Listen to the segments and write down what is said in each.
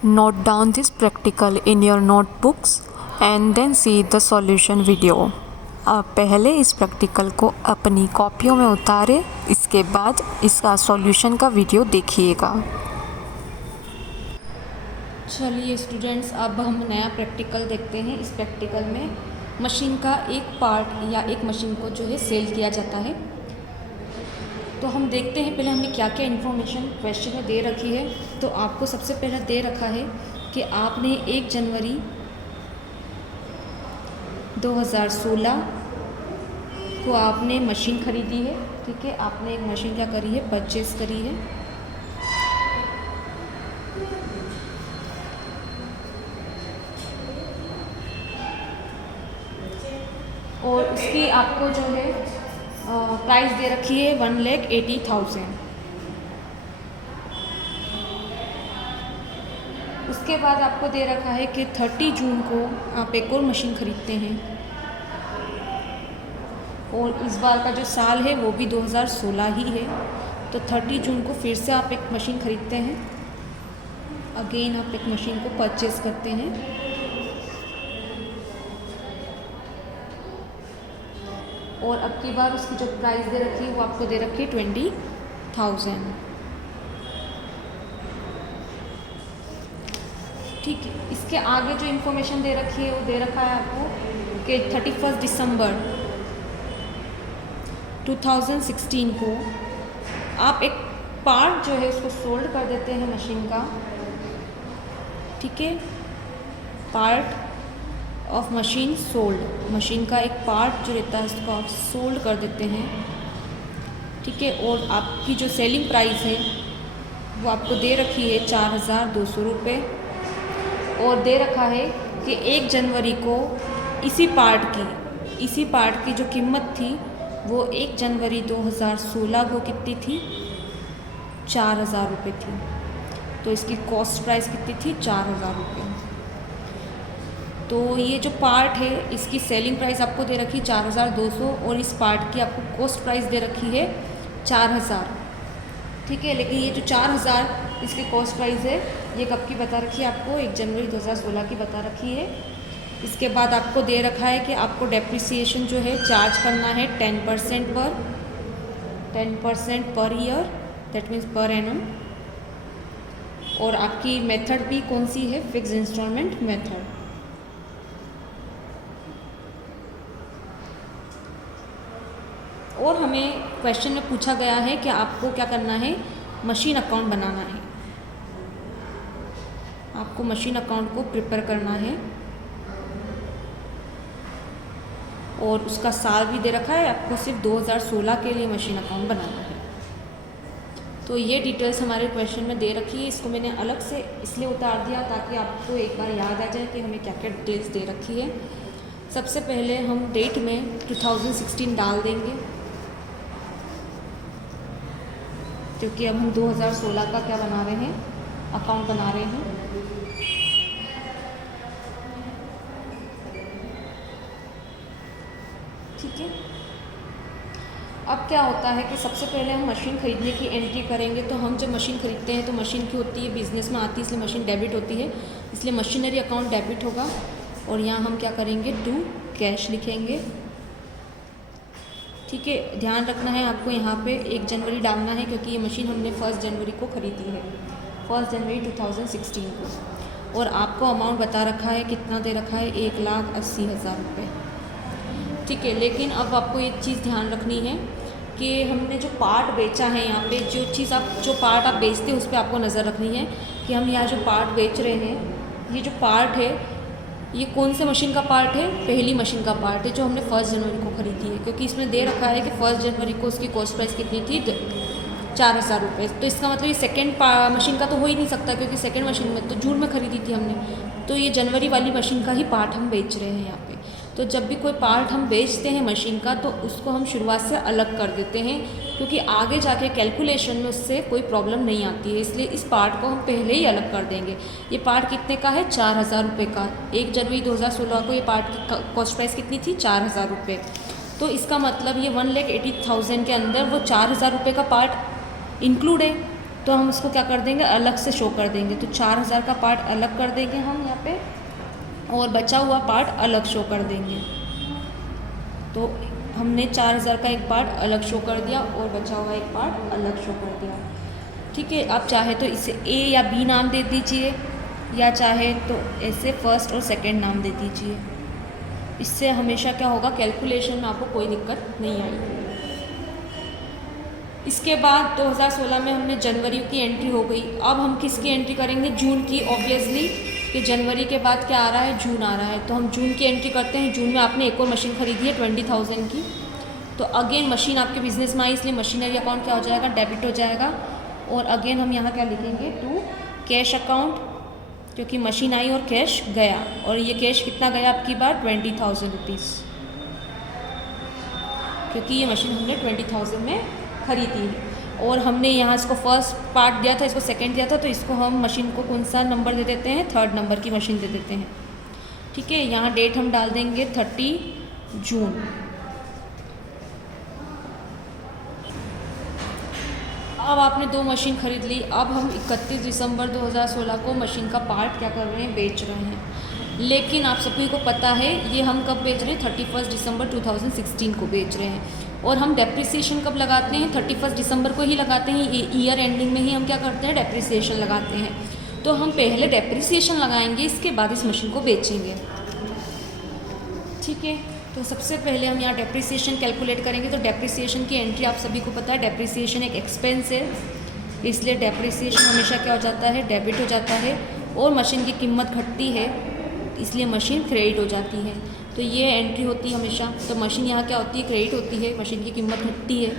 Note down this practical in your notebooks and then see the solution video. आप पहले इस practical को अपनी कॉपियों में उतारें, इसके बाद इसका सॉल्यूशन का वीडियो देखिएगा। चलिए स्टूडेंट्स, अब हम नया प्रैक्टिकल देखते हैं। इस प्रैक्टिकल में मशीन का एक पार्ट या एक मशीन को जो है सेल किया जाता है। तो हम देखते हैं पहले हमें क्या क्या इन्फॉर्मेशन क्वेश्चन में दे रखी है। तो आपको सबसे पहले दे रखा है कि आपने 1 जनवरी 2016 को आपने मशीन ख़रीदी है। ठीक है, आपने एक मशीन क्या करी है, परचेज़ करी है। और उसकी आपको जो है प्राइस दे रखी है 1,80,000। उसके बाद आपको दे रखा है कि 30 जून को आप एक और मशीन ख़रीदते हैं और इस बार का जो साल है वो भी 2016 ही है। तो 30 जून को फिर से आप एक मशीन ख़रीदते हैं, अगेन आप एक मशीन को परचेज़ करते हैं। और अब की बार उसकी जो प्राइस दे रखी है वो आपको दे रखी है 20,000। ठीक है, इसके आगे जो इन्फॉर्मेशन दे रखी है वो दे रखा है आपको कि 31 दिसंबर 2016 को आप एक पार्ट जो है उसको सोल्ड कर देते हैं मशीन का। ठीक है, part of machine sold, machine का एक पार्ट जो रहता है उसको आप सोल्ड कर देते हैं। ठीक है, और आपकी जो सेलिंग प्राइस है वो आपको दे रखी है 4,200 रुपये। और दे रखा है कि 1 जनवरी को इसी पार्ट की जो कीमत थी वो 1 जनवरी 2016 को कितनी थी, 4,000 रुपये थी। तो इसकी कॉस्ट प्राइस कितनी थी, 4,000 रुपये। तो ये जो पार्ट है इसकी सेलिंग प्राइस आपको दे रखी 4,200 और इस पार्ट की आपको कॉस्ट प्राइस दे रखी है 4,000। ठीक है, लेकिन ये जो 4,000 इसकी कॉस्ट प्राइस है ये कब की बता रखी है आपको, 1 जनवरी 2016 की बता रखी है। इसके बाद आपको दे रखा है कि आपको डेप्रिसिएशन जो है चार्ज करना है 10% per year, that means per annum. और आपकी मेथड भी कौन सी है, फिक्स इंस्टॉलमेंट मेथड। और हमें क्वेश्चन में पूछा गया है कि आपको क्या करना है, मशीन अकाउंट बनाना है। आपको मशीन अकाउंट को प्रिपेयर करना है और उसका साल भी दे रखा है, आपको सिर्फ 2016 के लिए मशीन अकाउंट बनाना है। तो ये डिटेल्स हमारे क्वेश्चन में दे रखी है। इसको मैंने अलग से इसलिए उतार दिया ताकि आपको एक बार याद आ जाए कि हमें क्या क्या डिटेल्स दे रखी है। सबसे पहले हम डेट में 2016 डाल देंगे, क्योंकि अब हम 2016 का क्या बना रहे हैं, अकाउंट बना रहे हैं। ठीक है, अब क्या होता है कि सबसे पहले हम मशीन ख़रीदने की एंट्री करेंगे। तो हम जब मशीन ख़रीदते हैं तो मशीन की होती है, बिजनेस में आती है, इसलिए मशीन डेबिट होती है, इसलिए मशीनरी अकाउंट डेबिट होगा। और यहाँ हम क्या करेंगे, टू कैश लिखेंगे। ठीक है, ध्यान रखना है आपको यहाँ पे 1 जनवरी डालना है, क्योंकि ये मशीन हमने 1 जनवरी को ख़रीदी है, 1 जनवरी 2016 को। और आपको अमाउंट बता रखा है, कितना दे रखा है, 1,80,000 रुपये। ठीक है, लेकिन अब आपको एक चीज़ ध्यान रखनी है कि हमने जो पार्ट बेचा है, यहाँ पे जो पार्ट आप बेचते हैं उस पर आपको नज़र रखनी है कि हम यहाँ जो पार्ट बेच रहे हैं, ये जो पार्ट है ये कौन से मशीन का पार्ट है, पहली मशीन का पार्ट है जो हमने 1 जनवरी को ख़रीदी है। क्योंकि इसमें दे रखा है कि 1 जनवरी को उसकी कॉस्ट प्राइस कितनी थी, 4,000 रुपये। तो इसका मतलब ये सेकेंड मशीन का तो हो ही नहीं सकता, क्योंकि सेकेंड मशीन में तो जून में ख़रीदी थी हमने। तो ये जनवरी वाली मशीन का ही पार्ट हम बेच रहे हैं यहाँ पे। तो जब भी कोई पार्ट हम बेचते हैं मशीन का तो उसको हम शुरुआत से अलग कर देते हैं, क्योंकि आगे जाके कैलकुलेशन में उससे कोई प्रॉब्लम नहीं आती है। इसलिए इस पार्ट को हम पहले ही अलग कर देंगे। ये पार्ट कितने का है, 4,000 रुपये का। 1 जनवरी 2016 को ये पार्ट की कॉस्ट प्राइस कितनी थी, 4,000 रुपये। तो इसका मतलब ये 1,80,000 के अंदर वो 4,000 रुपये का पार्ट इंक्लूड है। तो हम उसको क्या कर देंगे, अलग से शो कर देंगे। तो 4000 का पार्ट अलग कर देंगे हम यहाँ पे, और बचा हुआ पार्ट अलग शो कर देंगे। तो हमने 4000 का एक पार्ट अलग शो कर दिया और बचा हुआ एक पार्ट अलग शो कर दिया। ठीक है, आप चाहे तो इसे ए या बी नाम दे दीजिए, या चाहे तो ऐसे फर्स्ट और सेकंड नाम दे दीजिए। इससे हमेशा क्या होगा, कैलकुलेशन में आपको कोई दिक्कत नहीं आएगी। इसके बाद 2016 में हमने जनवरी की एंट्री हो गई। अब हम किसकी एंट्री करेंगे, जून की। ऑब्वियसली कि जनवरी के बाद क्या आ रहा है, जून आ रहा है, तो हम जून की एंट्री करते हैं। जून में आपने एक और मशीन खरीदी है 20,000 की, तो अगेन मशीन आपके बिजनेस में आई, इसलिए मशीनरी अकाउंट क्या हो जाएगा, डेबिट हो जाएगा। और अगेन हम यहाँ क्या लिखेंगे, टू कैश अकाउंट, क्योंकि मशीन आई और कैश गया। और ये कैश कितना गया आपकी बार, 20,000 रुपीज़, क्योंकि ये मशीन हमने 20,000 में खरीदी है। और हमने यहाँ इसको फर्स्ट पार्ट दिया था, इसको सेकंड दिया था, तो इसको हम मशीन को कौन सा नंबर दे देते हैं, 3rd नंबर की मशीन दे देते हैं। ठीक है, यहाँ डेट हम डाल देंगे 30 जून। अब आपने 2 मशीन खरीद ली। अब हम 31 दिसंबर 2016 को मशीन का पार्ट क्या कर रहे हैं, बेच रहे हैं। लेकिन आप सभी को पता है ये हम कब बेच रहे हैं, 31 दिसंबर 2016 को बेच रहे हैं। और हम डेप्रिसिएशन कब लगाते हैं, 31 दिसंबर को ही लगाते हैं। ईयर एंडिंग में ही हम क्या करते हैं, डेप्रिसिएशन लगाते हैं। तो हम पहले डेप्रिसिएशन लगाएंगे, इसके बाद इस मशीन को बेचेंगे। ठीक है, तो सबसे पहले हम यहाँ डेप्रिसिएशन कैलकुलेट करेंगे। तो डेप्रिसिएशन की एंट्री आप सभी को पता है, डेप्रिसिएशन एक एक्सपेंस है, इसलिए डेप्रिसिएशन हमेशा क्या हो जाता है, डेबिट हो जाता है। और मशीन की कीमत घटती है, इसलिए मशीन क्रेडिट हो जाती है। तो ये एंट्री होती है हमेशा। तो मशीन यहाँ क्या होती है, क्रेडिट होती है, मशीन की कीमत घटती है।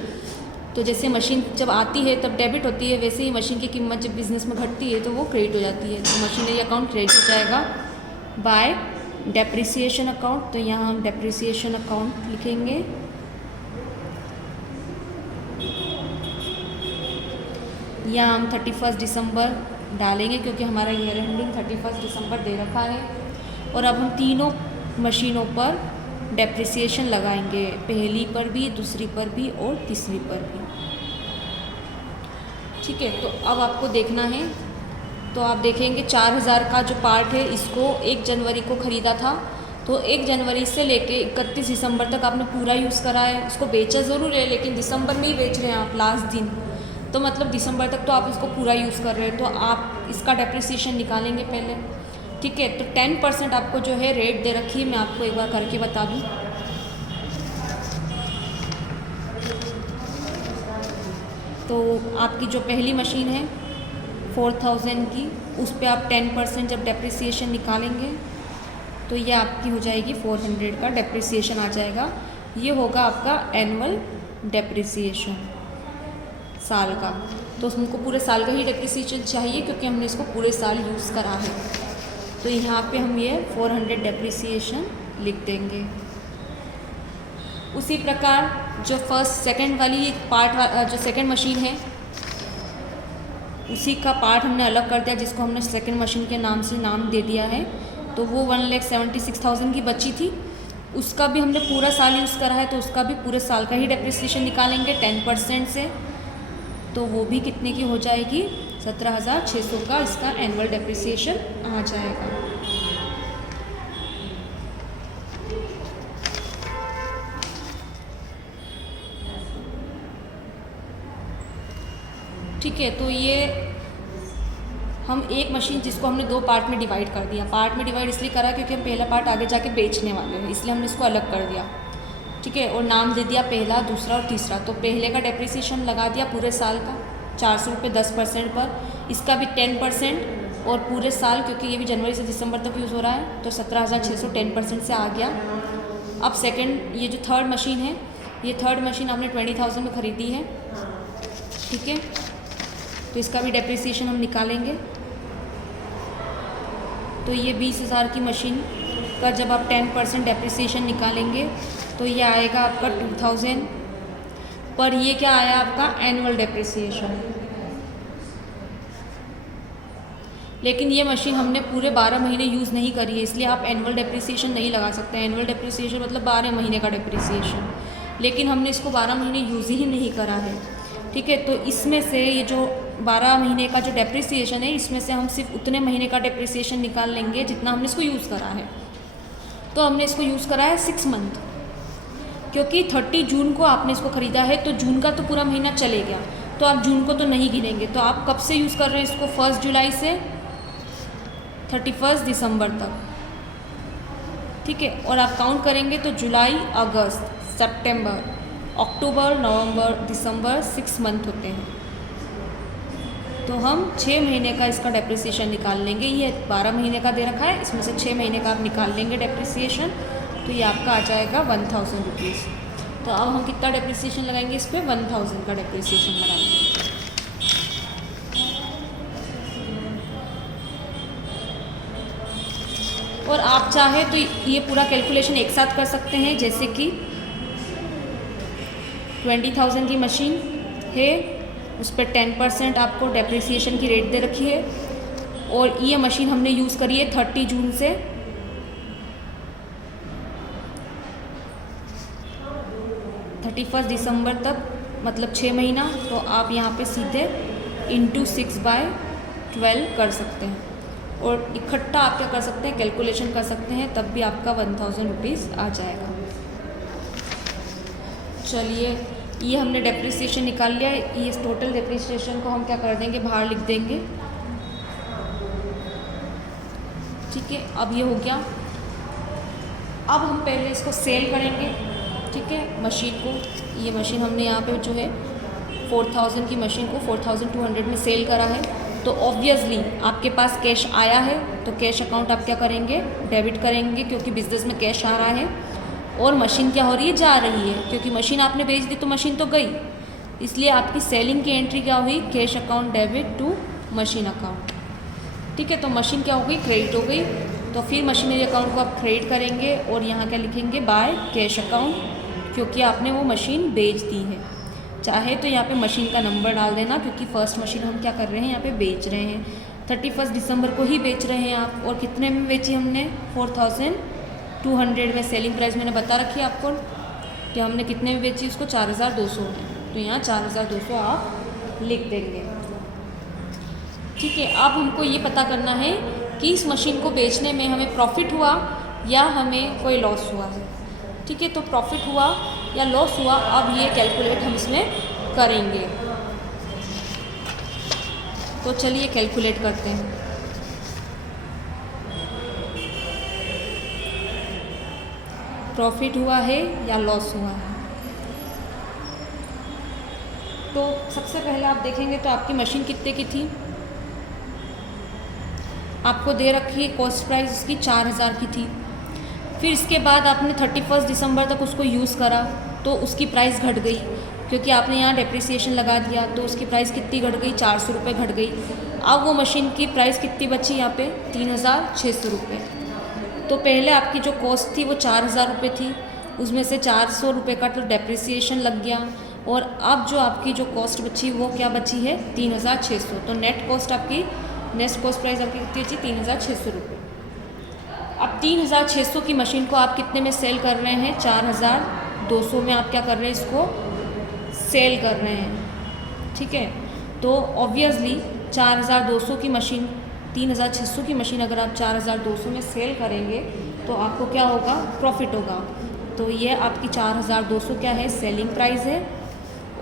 तो जैसे मशीन जब आती है तब डेबिट होती है, वैसे ही मशीन की कीमत जब बिज़नेस में घटती है तो वो क्रेडिट हो जाती है। तो मशीनरी अकाउंट क्रेडिट हो जाएगा बाय डेप्रिसिएशन अकाउंट। तो यहाँ हम डेप्रिसिएशन अकाउंट लिखेंगे। यहाँ हम 31 दिसंबर डालेंगे, क्योंकि हमारा ईयर एंडिंग 31 दिसंबर दे रखा है। और अब हम तीनों मशीनों पर डेप्रिसिएशन लगाएंगे, पहली पर भी, दूसरी पर भी और तीसरी पर भी। ठीक है, तो अब आपको देखना है। तो आप देखेंगे 4000 का जो पार्ट है, इसको 1 जनवरी को ख़रीदा था। तो 1 जनवरी से लेके 31 दिसंबर तक आपने पूरा यूज़ करा है। इसको बेचा ज़रूर है, लेकिन दिसंबर में ही बेच रहे हैं आप, लास्ट दिन। तो मतलब दिसंबर तक तो आप इसको पूरा यूज़ कर रहे हैं। तो आप इसका डेप्रिसिएशन निकालेंगे पहले। ठीक है, तो 10% आपको जो है रेट दे रखी है, मैं आपको एक बार करके बता दूँ। तो आपकी जो पहली मशीन है 4000 की, उस पर आप 10% जब डेप्रिसिएशन निकालेंगे तो ये आपकी हो जाएगी 400 का डेप्रिसिएशन आ जाएगा। ये होगा आपका एनुअल डेप्रिसिएशन साल का। तो हमको पूरे साल का ही डेप्रिसिएशन चाहिए, क्योंकि हमने इसको पूरे साल यूज़ करा है। तो यहाँ पे हम ये 400 डेप्रिसिएशन लिख देंगे। उसी प्रकार जो फर्स्ट सेकंड वाली पार्ट, जो सेकंड मशीन है, उसी का पार्ट हमने अलग कर दिया, जिसको हमने सेकंड मशीन के नाम से नाम दे दिया है। तो वो 1,76,000 की बची थी, उसका भी हमने पूरा साल यूज़ करा है, तो उसका भी पूरे साल का ही डेप्रिसिएशन निकालेंगे 10% से। तो वो भी कितने की हो जाएगी, 17,600 का इसका एनुअल डेप्रिसिएशन आ जाएगा। ठीक है, तो ये हम एक मशीन जिसको हमने 2 पार्ट में डिवाइड कर दिया। पार्ट में डिवाइड इसलिए करा क्योंकि हम पहला पार्ट आगे जाके बेचने वाले हैं, इसलिए हमने इसको अलग कर दिया। ठीक है, और नाम दे दिया पहला, दूसरा और तीसरा। तो पहले का डेप्रिसिएशन लगा दिया पूरे साल का 400 रुपये 10% पर, इसका भी 10% और पूरे साल, क्योंकि ये भी जनवरी से दिसंबर तक यूज़ हो रहा है, तो 17,600 10% से आ गया। अब सेकंड, ये जो थर्ड मशीन है, ये थर्ड मशीन आपने 20,000 में ख़रीदी है। ठीक है, तो इसका भी डेप्रिसिएशन हम निकालेंगे। तो ये 20,000 की मशीन का जब आप 10% डेप्रिसिएशन निकालेंगे तो ये आएगा आपका 2,000 पर। ये क्या आया आपका एनुअल डेप्रिसिएशन। लेकिन ये मशीन हमने पूरे 12 महीने यूज़ नहीं करी है, इसलिए आप एनुअल डेप्रिसिएशन नहीं लगा सकते। एनुअल डेप्रिसिएशन मतलब 12 महीने का डेप्रिसिएशन, लेकिन हमने इसको 12 महीने यूज़ ही नहीं करा है। ठीक है, तो इसमें से ये जो 12 महीने का जो डेप्रिसिएशन है, इसमें से हम सिर्फ उतने महीने का डेप्रिसिएशन निकाल लेंगे जितना हमने इसको यूज़ करा है। तो हमने इसको यूज़ करा है 6 मंथ, क्योंकि 30 जून को आपने इसको ख़रीदा है तो जून का तो पूरा महीना चले गया, तो आप जून को तो नहीं गिनेंगे। तो आप कब से यूज़ कर रहे हैं इसको? 1 जुलाई से 31 दिसंबर तक, ठीक है। और आप काउंट करेंगे तो जुलाई, अगस्त, सितंबर, अक्टूबर, नवंबर, दिसंबर 6 मंथ होते हैं। तो हम 6 महीने का इसका डेप्रिसिएशन निकाल लेंगे। ये 12 महीने का दे रखा है, इसमें से 6 महीने का आप निकाल लेंगे डेप्रिसिएशन, तो ये आपका आ जाएगा 1000 रुपीज़। तो अब हम कितना डेप्रिसिएशन लगाएंगे इस पर? 1000 का डेप्रिसिएशन लगाएंगे। और आप चाहे तो ये पूरा कैलकुलेशन एक साथ कर सकते हैं, जैसे कि 20,000 की मशीन है, उस पर 10% आपको डेप्रिसिएशन की रेट दे रखी है, और ये मशीन हमने यूज़ करी है 30 जून से 31 दिसंबर तक, मतलब 6 महीना। तो आप यहाँ पे सीधे इंटू 6/12 कर सकते हैं, और इकट्ठा आप क्या कर सकते हैं, कैलकुलेशन कर सकते हैं, तब भी आपका 1000 रुपीज़ आ जाएगा। चलिए, ये हमने डेप्रिसिएशन निकाल लिया है। ये टोटल डेप्रिसिएशन को हम क्या कर देंगे, बाहर लिख देंगे, ठीक है। अब ये हो गया। अब हम पहले इसको सेल करेंगे, ठीक है, मशीन को। ये मशीन हमने यहाँ पे जो है 4000 की मशीन को 4200 में सेल करा है। तो ऑब्वियसली आपके पास कैश आया है, तो कैश अकाउंट आप क्या करेंगे, डेबिट करेंगे, क्योंकि बिजनेस में कैश आ रहा है। और मशीन क्या हो रही है, जा रही है, क्योंकि मशीन आपने बेच दी तो मशीन तो गई, इसलिए आपकी सेलिंग की एंट्री क्या हुई, cash account debit to machine account, ठीक है। तो मशीन क्या हो गई, क्रेडिट हो गई। तो फिर मशीनरी अकाउंट को आप क्रेडिट करेंगे, और यहाँ क्या लिखेंगे, बाय कैश अकाउंट, क्योंकि आपने वो मशीन बेच दी है। चाहे तो यहाँ पे मशीन का नंबर डाल देना, क्योंकि फर्स्ट मशीन हम क्या कर रहे हैं, यहाँ पे बेच रहे हैं। 31 दिसंबर को ही बेच रहे हैं आप। और कितने में बेची हमने, 4200 में। सेलिंग प्राइस मैंने बता रखी है आपको कि हमने कितने में बेची उसको, 4200 में। तो यहाँ 4200 आप लिख देंगे, ठीक है। अब हमको ये पता करना है कि इस मशीन को बेचने में हमें प्रॉफिट हुआ या हमें कोई लॉस हुआ है, ठीक है। तो प्रॉफिट हुआ या लॉस हुआ, अब ये कैलकुलेट हम इसमें करेंगे। तो चलिए कैलकुलेट करते हैं। प्रॉफिट हुआ है या लॉस हुआ है। तो सबसे पहले आप देखेंगे तो आपकी मशीन कितने की थी, आपको दे रखी है कॉस्ट प्राइस उसकी 4000 की थी। फिर इसके बाद आपने 31 दिसंबर तक उसको यूज़ करा, तो उसकी प्राइस घट गई, क्योंकि आपने यहाँ डेप्रिसिएशन लगा दिया, तो उसकी प्राइस कितनी घट गई, 400 रुपये घट गई। अब वो मशीन की प्राइस कितनी बची यहाँ पे, 3600 रुपये। तो पहले आपकी जो कॉस्ट थी वो 4000 रुपये थी, उसमें से 400 रुपये का तो डेप्रिसिएशन लग गया, और अब जो आपकी जो कॉस्ट बची वो क्या बची है, 3600। तो नेट कॉस्ट आपकी, नेट कॉस्ट प्राइस आपकी कितनी बची, 3600 रुपये। अब 3600 की मशीन को आप कितने में सेल कर रहे हैं, 4200 में आप क्या कर रहे हैं, इसको सेल कर रहे हैं, ठीक है। तो ऑब्वियसली 4200 की मशीन, 3600 की मशीन अगर आप 4200 में सेल करेंगे तो आपको क्या होगा, प्रॉफिट होगा। तो ये आपकी 4200 क्या है, सेलिंग प्राइस है,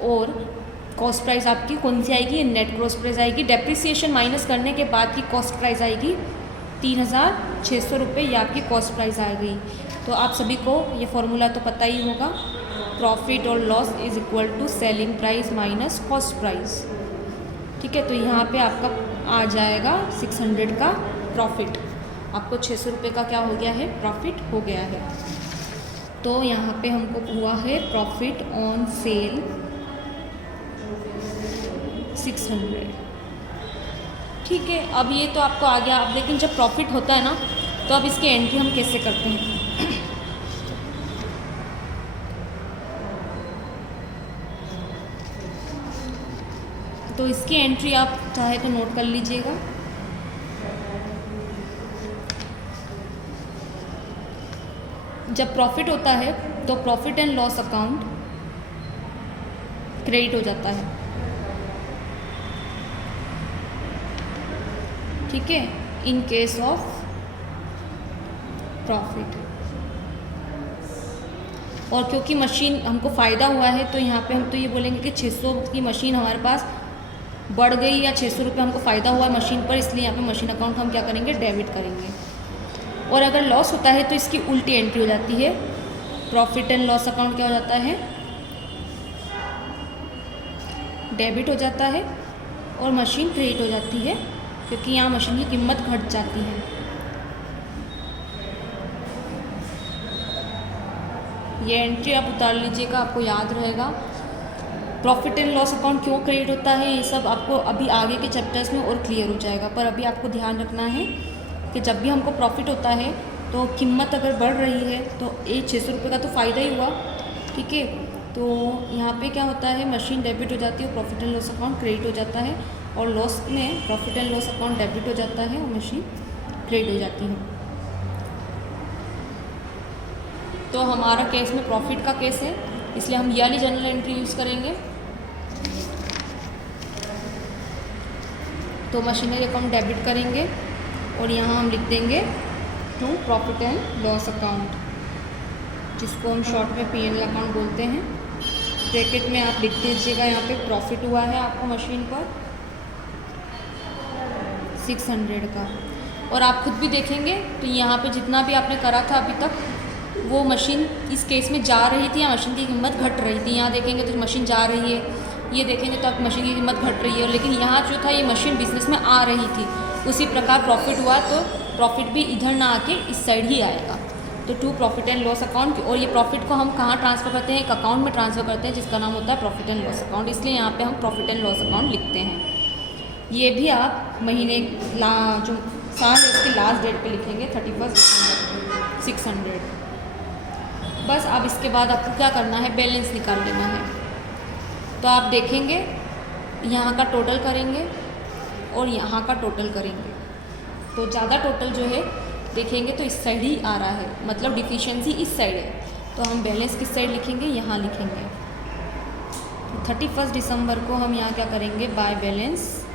और कॉस्ट प्राइस आपकी कौन सी आएगी, नेट कॉस्ट प्राइस आएगी। डेप्रिसिएशन माइनस करने के बाद की कॉस्ट प्राइस आएगी 3600 रुपये, ये आपकी कॉस्ट प्राइस आ गई। तो आप सभी को ये फॉर्मूला तो पता ही होगा, प्रॉफिट और loss is equal to selling price minus cost price, ठीक है। तो यहाँ पे आपका आ जाएगा 600 का प्रॉफिट, आपको 600 रुपये का क्या हो गया है, प्रॉफिट हो गया है। तो यहाँ पे हमको हुआ है प्रॉफिट ऑन सेल 600, ठीक है। अब ये तो आपको आ गया। अब लेकिन जब प्रॉफिट होता है ना, तो अब इसकी एंट्री हम कैसे करते हैं, तो इसकी एंट्री आप चाहे तो नोट कर लीजिएगा। जब प्रॉफिट होता है तो profit and loss account credit हो जाता है, ठीक है, इन केस ऑफ प्रॉफिट। और क्योंकि मशीन हमको फ़ायदा हुआ है तो यहाँ पे हम तो ये बोलेंगे कि 600 की मशीन हमारे पास बढ़ गई या 600 रुपये हमको फ़ायदा हुआ है मशीन पर, इसलिए यहाँ पे मशीन अकाउंट हम क्या करेंगे, डेबिट करेंगे। और अगर लॉस होता है तो इसकी उल्टी एंट्री हो जाती है, प्रॉफिट एंड लॉस अकाउंट क्या हो जाता है, डेबिट हो जाता है और मशीन क्रेडिट हो जाती है, क्योंकि यहाँ मशीन की कीमत घट जाती है। ये एंट्री आप उतार लीजिएगा, आपको याद रहेगा। प्रॉफिट एंड लॉस अकाउंट क्यों क्रिएट होता है ये सब आपको अभी आगे के चैप्टर्स में और क्लियर हो जाएगा, पर अभी आपको ध्यान रखना है कि जब भी हमको प्रॉफिट होता है तो कीमत अगर बढ़ रही है तो ये 600 रुपये का तो फ़ायदा ही हुआ, ठीक है। तो यहाँ पे क्या होता है, मशीन डेबिट हो जाती है, profit and loss account credit हो जाता है, और लॉस में profit and loss account debit हो जाता है और मशीन क्रेडिट हो जाती है। तो हमारा केस में प्रॉफिट का केस है, इसलिए हम ये वाली जनरल एंट्री यूज़ करेंगे। तो मशीनरी अकाउंट डेबिट करेंगे और यहाँ हम लिख देंगे to profit and loss account, जिसको हम शॉर्ट में P&L अकाउंट बोलते हैं। ब्रैकेट में आप लिख दीजिएगा, यहाँ पे प्रॉफिट हुआ है आपको मशीन पर 600 का, और आप खुद भी देखेंगे तो यहाँ पे जितना भी आपने करा था अभी तक वो मशीन इस केस में जा रही थी या मशीन की कीमत घट रही थी। यहाँ देखेंगे तो मशीन जा रही है, ये देखेंगे तो अब मशीन की कीमत घट रही है, लेकिन यहाँ जो था ये मशीन बिजनेस में आ रही थी। उसी प्रकार प्रॉफिट हुआ तो प्रॉफिट भी इधर ना आके इस साइड ही आएगा। तो to profit and loss account, और ये प्रॉफिट को हम कहाँ ट्रांसफ़र करते हैं, एक अकाउंट में ट्रांसफ़र करते हैं जिसका नाम होता है प्रॉफिट एंड लॉस अकाउंट, इसलिए यहाँ पर हम प्रॉफिट एंड लॉस अकाउंट लिखते हैं। ये भी आप महीने जो साल है उसकी लास्ट डेट पे लिखेंगे 31 दिसंबर 600। बस अब इसके बाद आपको क्या करना है, बैलेंस निकाल लेना है। तो आप देखेंगे यहाँ का टोटल करेंगे और यहाँ का टोटल करेंगे, तो ज़्यादा टोटल जो है देखेंगे तो इस साइड ही आ रहा है, मतलब डिफिशिएंसी इस साइड है, तो हम बैलेंस किस साइड लिखेंगे, यहाँ लिखेंगे। तो 31 दिसंबर को हम यहाँ क्या करेंगे, बाय बैलेंस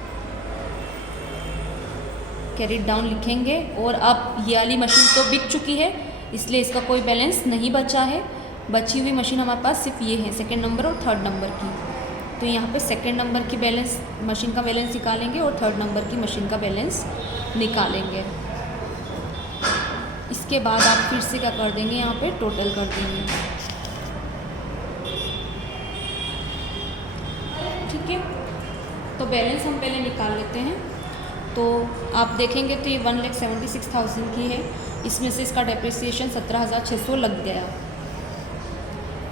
कैरिड डाउन लिखेंगे। और अब ये वाली मशीन तो बिक चुकी है, इसलिए इसका कोई बैलेंस नहीं बचा है। बची हुई मशीन हमारे पास सिर्फ ये है, सेकंड नंबर और थर्ड नंबर की। तो यहाँ पे सेकंड नंबर की बैलेंस मशीन का बैलेंस निकालेंगे और थर्ड नंबर की मशीन का बैलेंस निकालेंगे। इसके बाद आप फिर से क्या कर देंगे, यहाँ पे टोटल कर देंगे, ठीक है। तो बैलेंस हम पहले निकाल लेते हैं। तो आप देखेंगे तो ये 1,76,000 की है, इसमें से इसका डेप्रिसिएशन 17,600 लग गया।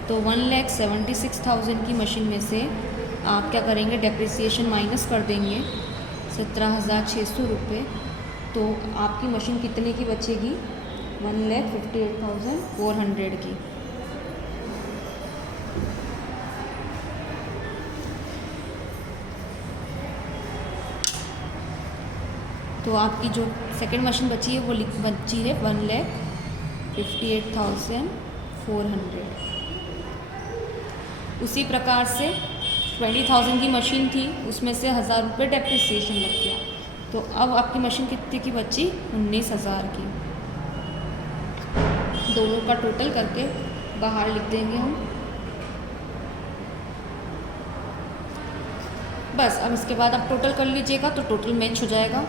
तो 1,76,000 की मशीन में से आप क्या करेंगे, डेप्रिसिएशन माइनस कर देंगे 17,600 रुपये। तो आपकी मशीन कितने की बचेगी, 1,58,400 की। तो आपकी जो सेकंड मशीन बची है वो बची है 1,58,400। उसी प्रकार से 20,000 की मशीन थी, उसमें से 1,000 रुपये डेप्रिसिएशन लग गया। तो अब आपकी मशीन कितने की बची, 19,000 की। दोनों का टोटल करके बाहर लिख देंगे हम। बस अब इसके बाद आप टोटल कर लीजिएगा तो टोटल मैच हो जाएगा।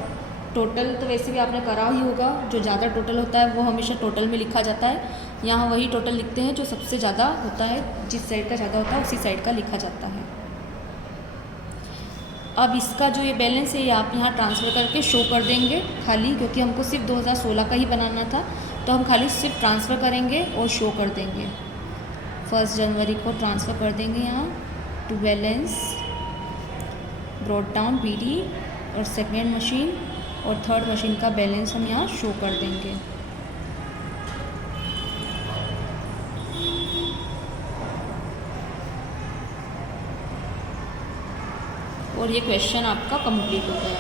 टोटल तो वैसे भी आपने करा ही होगा, जो ज़्यादा टोटल होता है वो हमेशा टोटल में लिखा जाता है। यहाँ वही टोटल लिखते हैं जो सबसे ज़्यादा होता है, जिस साइड का ज़्यादा होता है उसी साइड का लिखा जाता है। अब इसका जो ये बैलेंस है ये आप यहाँ ट्रांसफ़र करके शो कर देंगे खाली, क्योंकि हमको सिर्फ 2016 का ही बनाना था, तो हम खाली सिर्फ ट्रांसफ़र करेंगे और शो कर देंगे। 1 जनवरी को ट्रांसफ़र कर देंगे यहाँ to balance brought down BD, और सेकेंड मशीन और थर्ड मशीन का बैलेंस हम यहाँ शो कर देंगे। और ये क्वेश्चन आपका कंप्लीट हो गया।